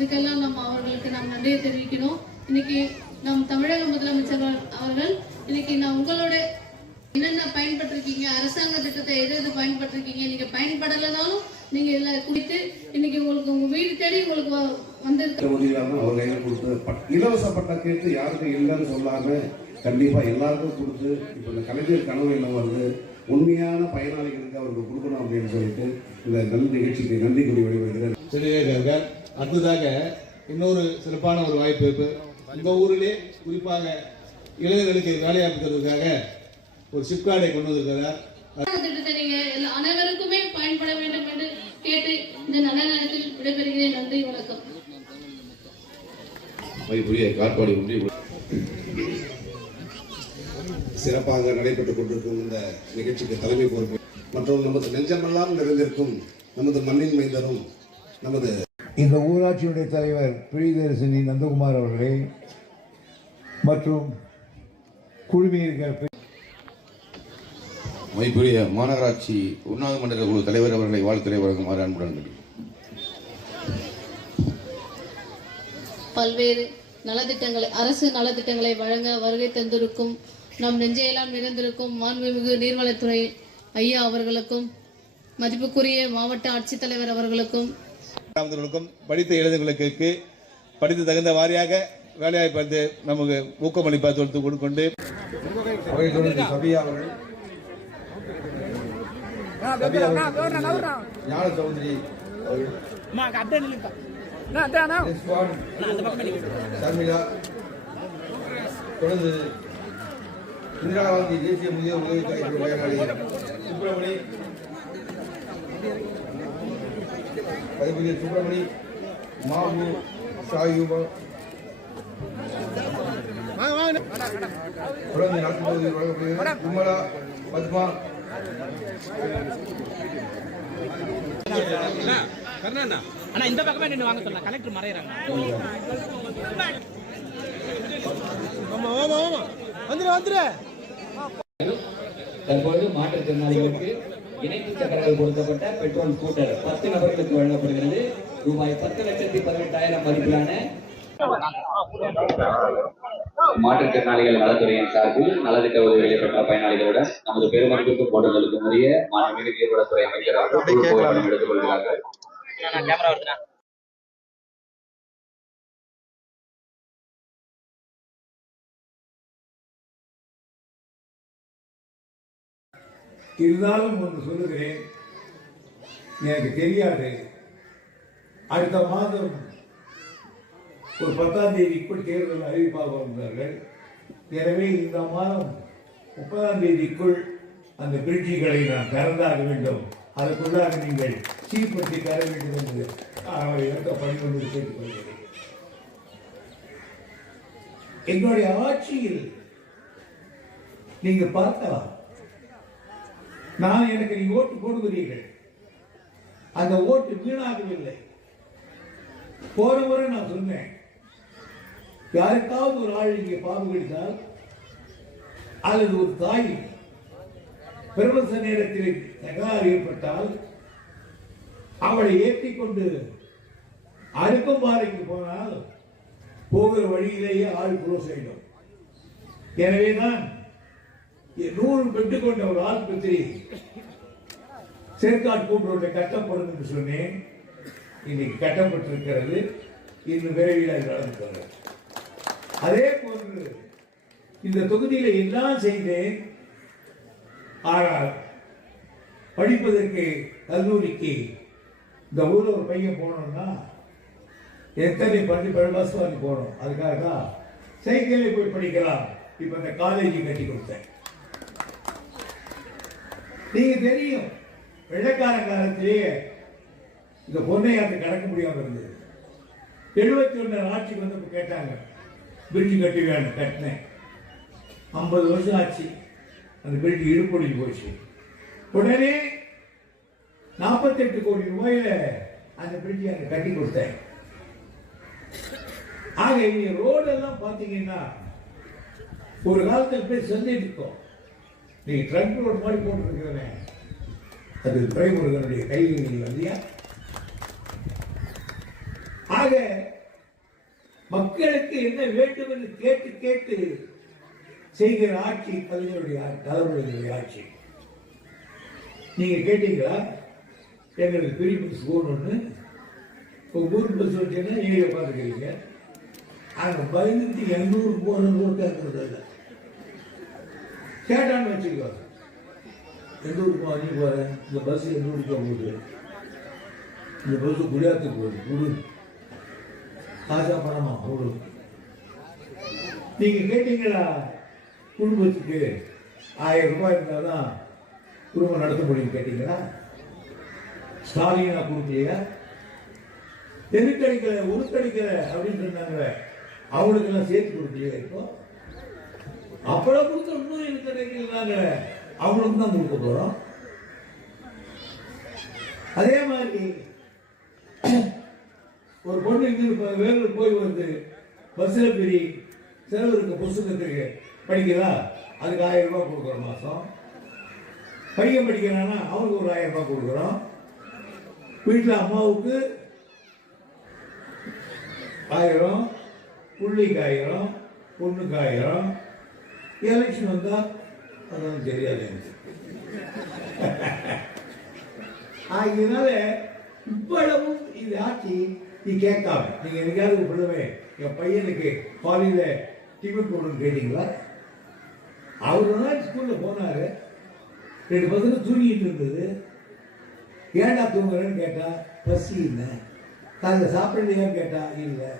இதுக்கெல்லாம் நம்ம அவர்களுக்கு நாம் நன்றியை தெரிவிக்கணும் இன்னைக்கு நம் தமிழக முதலமைச்சர் அவர்கள் இன்னைக்கு நான் உங்களோட என்னென்ன பயன்பட்டிருக்கீங்க அரசாங்க திட்டத்தை எது எது பயன்பட்டிருக்கீங்க நீங்க பயன்படலைனாலும் நீங்க இதுல குறித்து இன்னைக்கு உங்களுக்கு உங்க வீடு தேடி உங்களுக்கு வந்திருக்கு. இலவச பட்டம் கேட்டு யாருக்கும் இல்லைன்னு சொல்லாம கண்டிப்பா எல்லாருக்கும் கொடுத்து இப்போ இந்த கலைஞர் கனவு இல்லம் வந்து உண்மையான பயனாளிகளுக்கு அவருக்கு கொடுக்கணும் அப்படின்னு சொல்லிட்டு இந்த நல்ல நிகழ்ச்சிக்கு நன்றி கூறி வெளிவருகிறேன் அடுத்ததாக இன்னொரு சிறப்பான ஒரு வாய்ப்பு இருக்கு. இந்த ஊரிலே குறிப்பாக இளைஞர்களுக்கு வேலையாக்குறதுக்காக ஒரு சிப்கார்டை கொண்டு வந்திருக்கிறார். திட்டத்தை நீங்க எல்லா- அனைவருக்குமே பயன்பட வேண்டும் என்று கேட்டு இந்த நல்ல நேரத்தில் விடைபெறுகிறேன். நன்றி வணக்கம். மதிப்புரிய காட்பாடி ஒன்றிய சிறப்பாக நடைபெற்றுக் கொண்டிருக்கும் இந்த நிகழ்ச்சிக்கு தலைமை பொறுப்பு. மற்றும் நமது நெஞ்சமெல்லாம் நிறைந்திருக்கும் நமது மண்ணின் மைந்தரும் நமது இந்த ஊராட்சியுடைய தலைவர் பிரியதர்சினி நந்தகுமார் அவர்களே மற்றும் குழுமியிருக்கிற மதிப்புரிய மாநகராட்சி உண்ணாவது மண்டல குழு தலைவர் அவர்களை வாழ்த்துறை வழங்குமாறு அன்புடன் கேட்டுக்கொள்கிறேன். பல்வேறு நலத்திட்டங்களை அரசு நலத்திட்டங்களை வழங்க வருகை தந்திருக்கும் நம் நெஞ்சையெல்லாம் நிறைந்திருக்கும் மாண்புமிகு நீர்வளத்துறை ஐயா அவர்களுக்கும் மதிப்புக்குரிய மாவட்ட ஆட்சித்தலைவர் அவர்களுக்கும் அவர்களுக்கும் படித்த இளைஞர்களுக்கு படித்து தகுந்த வாரியாக வேலைவாய்ப்பு வந்து நமக்கு ஊக்கமளிப்பா தொடுத்து கொடுக்கொண்டு. ஞான ரிஸ்வான், ஷர்மிளா தொடர்ந்து இந்திரா காந்தி தேசிய முதியோர் உதவித்தொகை பயனாளி சுப்பிரமணி. பதிபதி சுப்பிரமணி மாபு ஷாயூபா தொடர்ந்து நடத்தும்போது வழங்கப்படுகிறது. விமலா பத்மா. ஆனா இந்த பக்கமே நின்று வாங்க சொல்லலாம். கலெக்டர் மறையறாங்க. மாற்றுத்திறனாளிகளுக்கு இணைப்பு சக்கரங்கள் பொருத்தப்பட்ட பெட்ரோல் ஸ்கூட்டர் பத்து நபர்களுக்கு வழங்கப்படுகிறது. ரூபாய் பத்து லட்சத்தி பதினெட்டாயிரம் மதிப்பிலான மாற்றுத்திறனாளிகள் நலத்துறையின் சார்பில் நலத்திட்ட உதவிகளை பெற்ற பயனாளிகளுடன் நமது பெருமளவுக்கு போட்டுதலுக்கும் முறைய மாநில நீர்வளத்துறை அமைச்சராக எடுத்துக் கொள்கிறார்கள். இருந்தாலும் ஒன்று சொல்லுகிறேன். எனக்கு தெரியாது. அடுத்த மாதம் ஒரு பத்தாம் தேதிக்குள் தேர்தல் அறிவிப்பாக வந்தார்கள். எனவே இந்த மாதம் முப்பதாம் தேதிக்குள் அந்த பிரிட்ஜிகளை நான் திறந்தாக வேண்டும். அதற்குள்ளாக நீங்கள் சீர்படுத்தி தர வேண்டும் என்று அவரை இறக்க பணிகொண்டு கேட்டுக்கொள்கிறேன். என்னுடைய ஆட்சியில் நீங்கள் பார்க்கலாம். நான் எனக்கு நீ ஓட்டு போடுகிறீர்கள். அந்த ஓட்டு வீணாகவில்லை. போற முறை நான் சொன்னேன். யாருக்காவது ஒரு ஆள் இங்கே பாம்பு கடித்தால் அல்லது ஒரு தாய் பிரபச நேரத்தில் தகராறு ஏற்பட்டால் அவளை ஏற்றி கொண்டு அடுக்கும்பாறைக்கு போனால் போகிற வழியிலேயே ஆள் குரோ ஆயிடும். எனவேதான் நூறு பெட்டு கொண்ட ஒரு ஆஸ்பத்திரி சேர்க்காட் கூட்டுறோட்டை கட்டப்படும் என்று சொன்னேன். இன்னைக்கு கட்டப்பட்டிருக்கிறது. இன்னும் விரைவில் அது நடந்து அதே போன்று இந்த தொகுதியில் எல்லாம் செய்தேன். ஆனால் படிப்பதற்கு கல்லூரிக்கு இந்த ஊரில் ஒரு பையன் போனோம்னா எத்தனை பள்ளி பள்ளிவாசம் போகணும் அதுக்காக தான் சைக்கிளில் போய் படிக்கலாம். இப்போ இந்த காலேஜ் கட்டி கொடுத்தேன். நீங்க தெரியும் வெள்ளக்கார காலத்திலேயே இந்த பொன்னையாத்தை கடக்க முடியாம இருந்தது. எழுபத்தி ஒன்று ஆட்சிக்கு வந்து கேட்டாங்க பிரிட்ஜ் கட்டி வேணும் கட்டினேன். ஐம்பது வருஷம் ஆச்சு அந்த பிரிட்ஜ் இடுப்பொடி போச்சு. உடனே நாற்பத்தெட்டு கோடி ரூபாயில அந்த பிரிட்ஜ் அங்க கட்டி கொடுத்தேன். ஆக இங்க ரோடெல்லாம் பார்த்தீங்கன்னா ஒரு காலத்தில் போய் சொல்லிட்டு இருக்கோம். நீங்கள் ட்ரங்க் ரோட் மாதிரி போட்டுருக்கிறேனே அது துறைமுருகனுடைய கையில் வந்தியா ஆக மக்களுக்கு என்ன வேண்டும் என்று கேட்டு கேட்டு செய்கிற ஆட்சி கலைஞருடைய ஆ- ஆட்சி. நீங்க கேட்டீங்களா? எங்களுக்கு பெரிய பஸ் போகணும்னு. இப்போ ஊர் பஸ் வச்சுன்னா நீங்க பார்த்துக்கிறீங்க. அங்க பயந்துட்டு எண்ணூறு போகணும் கூட கேட்கறது இல்லை கேட்டான்னு வச்சுக்கோ. எந்த ஊருக்கு வாங்கி போகிறேன் இந்த பஸ் எந்த ஊருக்கு போகுது? இந்த பஸ் குடியாத்துக்கு போகுது. குடு. காசா பணமா கொடு. நீங்கள் கேட்டீங்களா? குடும்பத்துக்கு ஆயிரம் ரூபாய் இருந்தால் தான் குடும்பம் நடத்த முடியும் கேட்டீங்களா? ஸ்டாலினா கொடுக்கலையா? தெருக்கடிக்கல உருக்கடிக்கல அப்படின்னு சொன்னாங்க அவங்களுக்கெல்லாம் சேர்த்து கொடுக்கலையா இப்போ? அப்பளம் கொடுத்து இன்னும் எனக்கு நினைக்கிறாங்க அவங்களுக்கு தான் கொடுக்க போகிறோம் அதே மாதிரி ஒரு பொண்ணு இங்க வேலூர் போய் வந்து பஸ்ஸில் பெரிய செலவு இருக்க புஸ்தகத்துக்கு. படிக்கிறா? அதுக்கு ஆயிரம் ரூபாய் கொடுக்குறோம் மாதம் பையன் படிக்கிறான்னா அவனுக்கு ஒரு ஆயிரம் ரூபாய் கொடுக்குறோம். வீட்டில் அம்மாவுக்கு ஆயிரம் புள்ளிக்கு ஆயிரம் பொண்ணுக்கு ஆயிரம் எலெக்ஷன் வந்தால் அதெல்லாம் தெரியாது எனக்கு ஆகியனால இவ்வளவும் இது ஆக்கி நீ கேட்காம நீங்கள் எனக்காவது பிள்ளைவே என் பையனுக்கு காலையில் டிஃபன் போடணும்னு கேட்டீங்களா அவர் ஒரு நாள் போனாரு ரெண்டு பசங்க தூங்கிட்டு இருந்தது ஏன்டா தூங்குறேன்னு கேட்டா பசி இல்லை காலையில் சாப்பிடலையான்னு கேட்டா இல்லை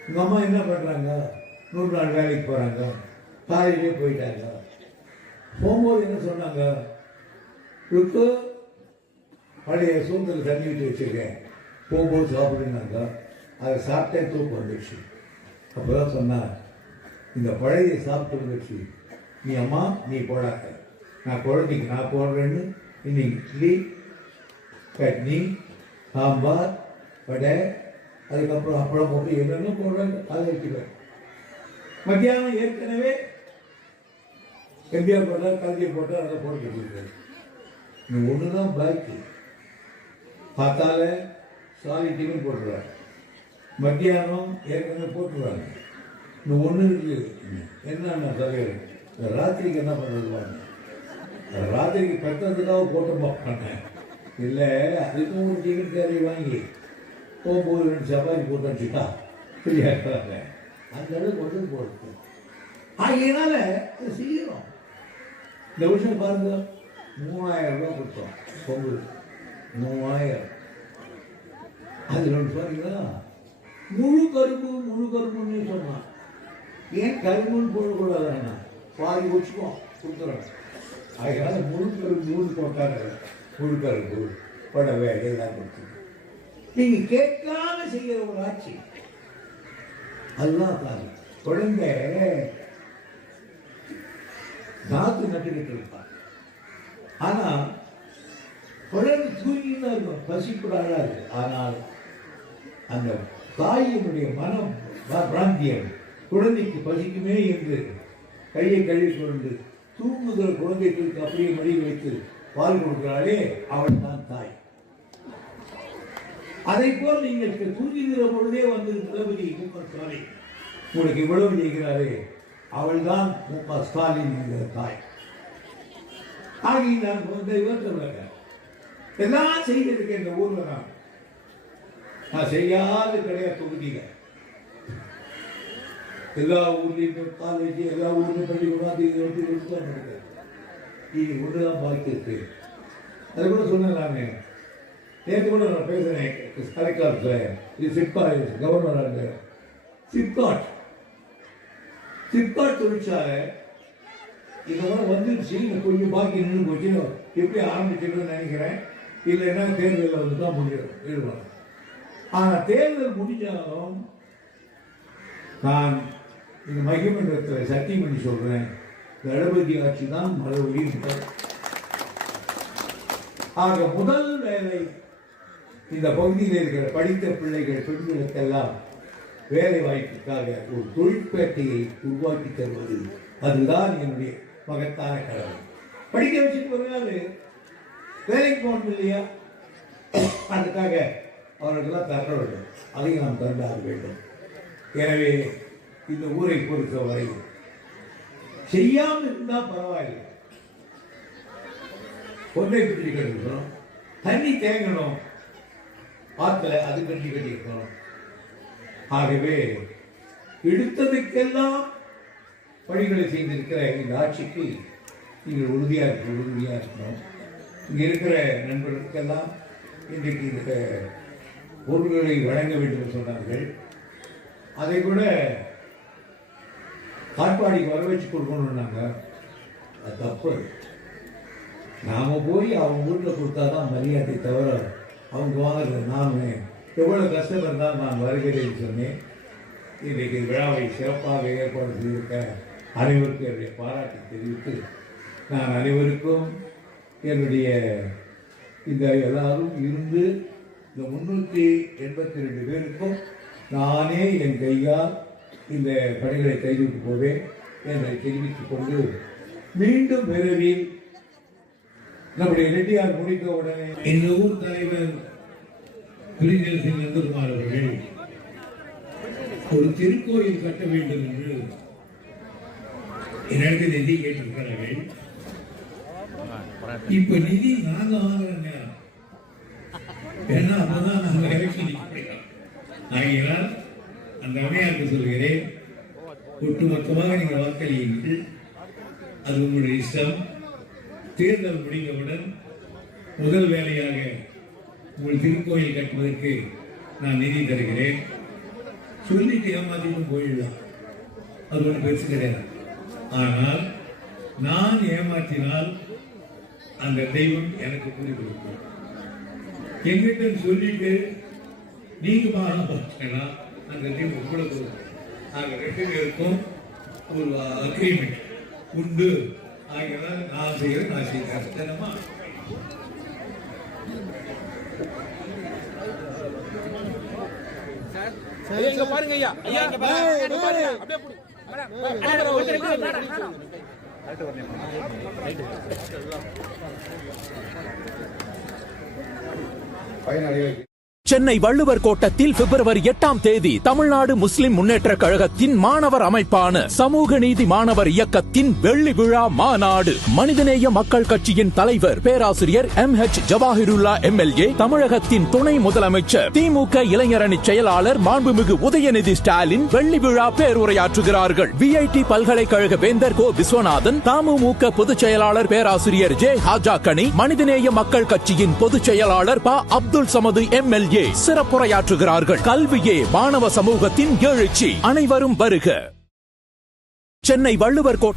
உங்கள் அம்மா என்ன பண்ணுறாங்க நூறு நாள் வேலைக்கு போகிறாங்க காலையிலே போயிட்டாங்க. போகும்போது என்ன சொன்னாங்க? ருக்கு பழைய சூழ்நிலை தண்ணி விட்டு வச்சுருக்கேன். போகும்போது சாப்பிடுனாங்க. அதை சாப்பிட்டே தூக்கம் வந்துடுச்சு அப்போதான் சொன்னார் இந்த பழைய சாப்பிட்டு வந்துடுச்சு நீ அம்மா நீ போடாத. நான் குழந்தைக்கு நான் போடுறேன்னு இன்னைக்கு இட்லி சட்னி சாம்பார் வடை அதுக்கப்புறம் அப்பளம் போட்டு என்னென்ன போடுறாங்க அதை வச்சுக்கிறேன். மத்தியானம் ஏற்கனவே எம்ஜிஆர் போட்டார் கல்வியை போட்டார் அதை போட்டு கொடுக்குறாரு ஒன்று தான் பைக்கு பார்த்தாலே சாலி டிஃபன் போட்டுருவாங்க மத்தியானம் ஏற்கனவே போட்டுருவாங்க இந்த ஒன்று இருக்கு. என்ன தலைவர் ராத்திரிக்கு என்ன பண்ணுறது ராத்திரிக்கு பெற்றதுக்காக போட்டு பண்ணேன். இல்லை அதுக்கும் ஒரு டிக்கெட் கேரி வாங்கி. போகும்போது ரெண்டு சப்பாத்தி போட்டு வச்சுட்டா ஃப்ரீயாக இருக்கிறாங்க அந்த அளவுக்கு கொண்டு போட்டு ஆகையினால அதை செய்யணும் இந்த விஷயம் பாருங்க மூணாயிரம் ரூபா கொடுத்தோம் பொங்கல். மூவாயிரம். அது ஒன்று பாருங்களா முழு கரும்பு முழு கரும்புன்னு சொன்னான் ஏன் கரும்புன்னு போடக்கூடாதுன்னா? பாதி வச்சுக்கோ கொடுத்துறோம். அதனால முழு கரும்பு மூணு போட்டாங்க. முழு கரும்பு புடவை எல்லாம் கொடுத்து நீங்க கேட்காம செய்கிற ஒரு ஆட்சி. அதுதான் தான் குழந்தை காத்து நட்டுக்கிட்டு இருப்பான் ஆனால் குழந்தை தூங்கின்னு இருக்கும் பசிக்கூடாதா இருக்கு ஆனால் அந்த தாயினுடைய மனம் பிராந்தியம் குழந்தைக்கு பசிக்குமே என்று கையை கழுவி சுரண்டு தூங்குகிற குழந்தைக்கு அப்படியே மடி வைத்து பால் கொடுக்கிறாளே அவள் தான் தாய். அதை போல் நீங்கள் தூங்குகிற பொழுதே வந்து தளபதி உங்களுக்கு இவ்வளவு செய்கிறாரே அவள்தான் மு ஸ்டாலின் என்கிற தாய். ஆகிய நான் வந்து இவர்த்த எல்லாம் செய்திருக்கேன் இந்த ஊர்ல நான். நான் செய்யாத கிடையாது தொகுதியில. எல்லா ஊர்லேயும் காலேஜ் எல்லா ஊர்லேயும் பள்ளி உணாது இது வந்து இதுதான் நடக்குது இது ஒன்றுதான் பாக்கி இருக்கு அது கூட சொன்னேன் நான். நேற்று கூட நான் பேசுறேன் கலெக்டர் இது சிப்காட் கவர்னர் அங்க சிப்காட் சிப்காட் தொழிற்சாலை. இதெல்லாம் மாதிரி வந்துருச்சு இன்னும் கொஞ்சம் பாக்கி நின்று போச்சு. எப்படி ஆரம்பிச்சிருன்னு நினைக்கிறேன். இல்லைன்னா தேர்தலில் வந்து தான் முடியும். ஈடுபடும் ஆனால் தேர்தல் முடிஞ்சாலும் நான் இந்த மகிமன்றத்தில் சத்தியம் பண்ணி சொல்கிறேன் தளபதி ஆட்சி தான் மறுபடியும் ஆக முதல் வேலை இந்த பகுதியில் இருக்கிற படித்த பிள்ளைகள் பெண்களுக்கெல்லாம் வேலை வாய்ப்புக்காக ஒரு தொழிற்பேட்டையை உருவாக்கி தருவது அதுதான் என்னுடைய மகத்தான கடமை. படிக்க வச்சுட்டு வருவாரு. வேலைக்கு போகணும் இல்லையா? அதுக்காக அவர்களுக்கெல்லாம் தர வேண்டும். அதையும் நாம் தந்தாக வேண்டும். எனவே இந்த ஊரை பொறுத்தவரை செய்யாமல் இருந்தால் பரவாயில்லை. கொண்டை கட்டி கட்டிருக்கிறோம் தண்ணி தேங்கணும். ஆற்றுல அது கட்டி கட்டியிருக்கணும் ஆகவே எடுத்ததுக்கெல்லாம் பணிகளை செய்திருக்கிற இந்த ஆட்சிக்கு நீங்கள் உறுதியாக இருக்கணும் உறுதியாக இருக்கணும். இங்கே இருக்கிற நண்பர்களுக்கெல்லாம் இன்றைக்கு இந்த பொருள்களை வழங்க வேண்டும் சொன்னார்கள். அதை கூட காட்பாடிக்கு வர வச்சு கொடுக்கணும்னாங்க அது தப்பு. நாம போய் அவங்க வீட்டில் கொடுத்தாதான் மரியாதை தவிர அவங்க வாங்குறது நாமே எவ்வளோ கஷ்டம் இருந்தால் நான் வருகிறேன் சொன்னேன். இன்றைக்கு விழாவை சிறப்பாக ஏற்பாடு செய்திருக்க அனைவருக்கும் என்னுடைய பாராட்டை தெரிவித்து நான் அனைவருக்கும் என்னுடைய இந்த எல்லாரும் இருந்து இந்த முன்னூற்றி எண்பத்தி ரெண்டு பேருக்கும் நானே என் கையால் இந்த பணிகளை கைவிட்டு போவேன் என்பதை தெரிவித்துக் கொண்டு மீண்டும் விரைவில் நம்முடைய ரெட்டியார் முடித்த உடனே இந்த ஊர் தலைவர் பிரிஞ்சல் சிங் நந்தகுமார் அவர்கள் ஒரு திருக்கோயில் கட்ட வேண்டும் என்று எனக்கு நிதி கேட்டிருக்கிறார்கள். இப்ப நிதி நாங்க வாங்குறோங்க ஏன்னா அப்பதான் நாங்க இறக்கி நிற்கிறோம். அந்த அம்மையாருக்கு சொல்கிறேன் ஒட்டுமொத்தமாக நீங்க வாக்களியுங்கள். அது உங்களுடைய இஷ்டம். தேர்தல் முடிந்தவுடன் முதல் வேலையாக உங்கள் திருக்கோயில் கட்டுவதற்கு நான் நிதி தருகிறேன். சொல்லிட்டு ஏமாத்திட்டு போயிடலாம். அது ஒன்று பெருசு கிடையாது. ஆனால் நான் ஏமாற்றினால் அந்த தெய்வம் எனக்கு கூலி கொடுக்கும். எங்கிட்ட சொல்லிட்டு நீங்க பாடம் பார்த்தீங்கன்னா அந்த தெய்வம் கூட கொடுக்கும். நாங்கள் ரெண்டு பேருக்கும் ஒரு அக்ரிமெண்ட் உண்டு. ஆகையால் நான் செய்கிறேன் நான் செய்கிறேன். தினமா இங்க பாருங்க ஐயா. ஐயா இங்க பாருங்க. அப்படியே புடி. சென்னை வள்ளுவர் கோட்டத்தில் பிப்ரவரி எட்டாம் தேதி தமிழ்நாடு முஸ்லிம் முன்னேற்ற கழகத்தின் மாணவர் அமைப்பான சமூக நீதி மாணவர் இயக்கத்தின் வெள்ளி விழா மாநாடு. மனிதநேய மக்கள் கட்சியின் தலைவர் பேராசிரியர் எம் ஹெச் ஜவாஹிருல்லா எம்எல்ஏ தமிழகத்தின் துணை முதலமைச்சர் திமுக இளைஞரணி செயலாளர் மாண்புமிகு உதயநிதி ஸ்டாலின் வெள்ளி விழா பேருரையாற்றுகிறார்கள். விஐடி பல்கலைக்கழக வேந்தர் கோ விஸ்வநாதன் தமுமுக பொதுச் செயலாளர் பேராசிரியர் ஜே ஹாஜா கனி மனிதநேய மக்கள் கட்சியின் பொதுச் செயலாளர் ப அப்துல் சமது எம்எல்ஏ சிறப்புரையாற்றுகிறார்கள். கல்வியே மாணவ சமூகத்தின் எழுச்சி. அனைவரும் வருக. சென்னை வள்ளுவர் கோட்